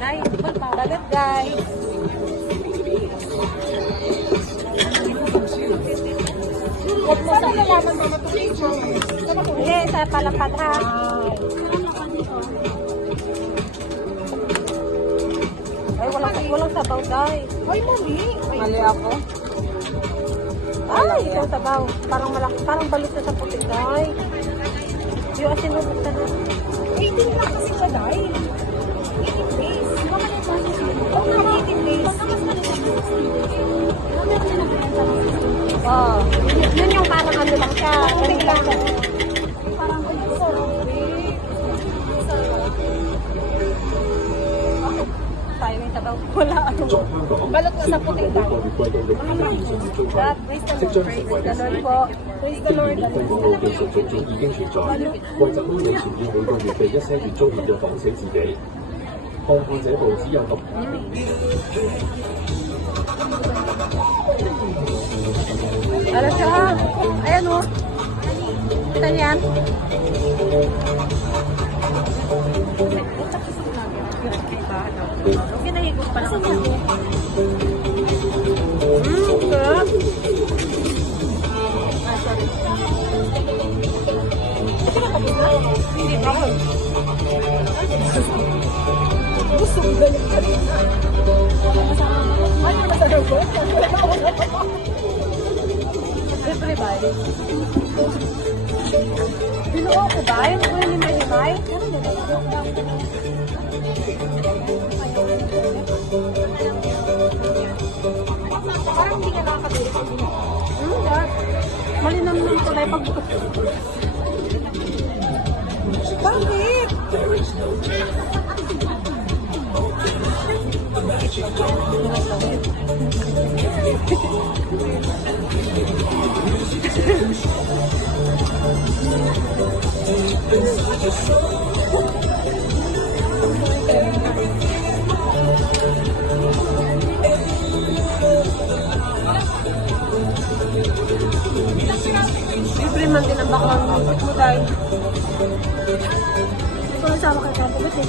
Guys, balot guys. Saan na nalaman mo matulog? Hindi, sa palapad ha. Ay, walang sabaw guys. Ay, mali. Mali ako. Ay, isang sabaw. Parang malaki, parang balot na sa puti guys. Yung asin mo buksan na. 18 lang kasi siya, Day. 18 days. Oo nga, 18 days. Oh, yun yung parang ano lang siya. Okay lang. Parang tayo yung sabaw. Wala ano. Balot na sa puti, Day. God, praise the Lord. Praise the Lord po. Praise the Lord. 分公路技術續已經存在，為就幫你存於每個月嘅一些月租業嘅綁死自己。看看這部只有獨。 Ano siya? Ayan o. Kita niyan? Ginahigop pa lang ako. Sarap. Ah, sorry. Hindi pa ako. Gusto ko galing ka rin. Ay, masarap ko. Siyempre ba? Binuo ko ba? Yung ko yung limay-limay? Parang hindi ka nakakatulog. Malinam-nam tulay pag... Bakit? Libre man din ang baklang music mo dahil. Ito lang sama kay Kanto.